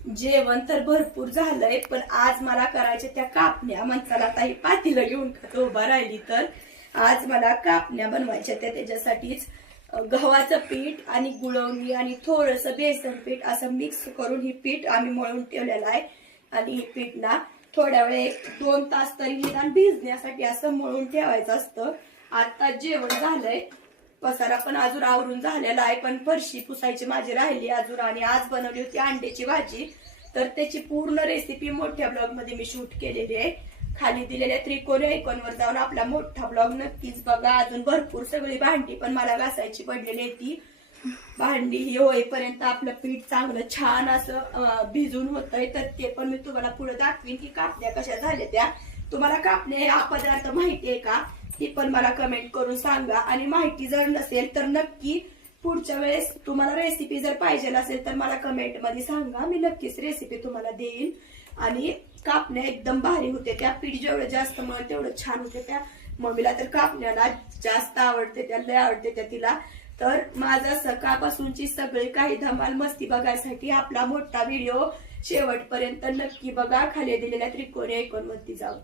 जेवण तर भरपूर झालंय, पण आज मला करायचे त्या कापण्या. म्हणताला आता ही पातीला घेऊन उभा राहिली तर आज मला कापण्या बनवायच्या त्या. त्याच्यासाठीच गव्हाचं पीठ आणि गुळवणी आणि थोडस बेसन पीठ असं मिक्स करून ही पीठ आम्ही मळून ठेवलेलं आहे. आणि ही पीठ ना थोड्या वेळ 2 तास तरी निदान भिजण्यासाठी असं मळून ठेवायचं असतं. आता जेवण झालंय, पसारा पण अजून आवरून झालेला आहे, पण फरशी पुसायची माझी राहिली अजून. आणि आज बनवली होती अंड्याची भाजी, तर त्याची पूर्ण रेसिपी मोठ्या ब्लॉग मध्ये मी शूट केलेली आहे. खाली दिलेल्या त्रिकोणी आयकॉनवर जाऊन आपला मोठा ब्लॉग नक्कीच बघा. अजून भरपूर सगळी भांडी पण मला घासायची पडलेली आहे. ती भांडी ही होईपर्यंत आपलं पीठ चांगलं छान असं भिजून होतंय, तर ते पण मी तुम्हाला पुढे दाखवीन की कापण्या कशा झाल्या त्या. तुम्हाला कापण्या हा पदार्थ माहिती आहे का, ती पण मला कमेंट करून सांगा. आणि माहिती जर नसेल तर नक्की पुढच्या वेळेस तुम्हाला रेसिपी जर पाहिजे असेल तर मला कमेंट मध्ये सांगा, मी नक्कीच रेसिपी तुम्हाला देईन. आणि कापण्या एकदम भारी होते त्या. पीठ जेवढं जास्त मळ तेवढं छान होते त्या. मम्मीला तर कापण्याला जास्त आवडते त्या, लय आवडते त्या तिला. तर माझा सकाळपासूनची सगळी काही धमाल मस्ती बघायसाठी आपला मोठा व्हिडिओ शेवटपर्यंत नक्की बघा. खाली दिलेल्या त्रिकोणी आयकॉन वरती जाऊ.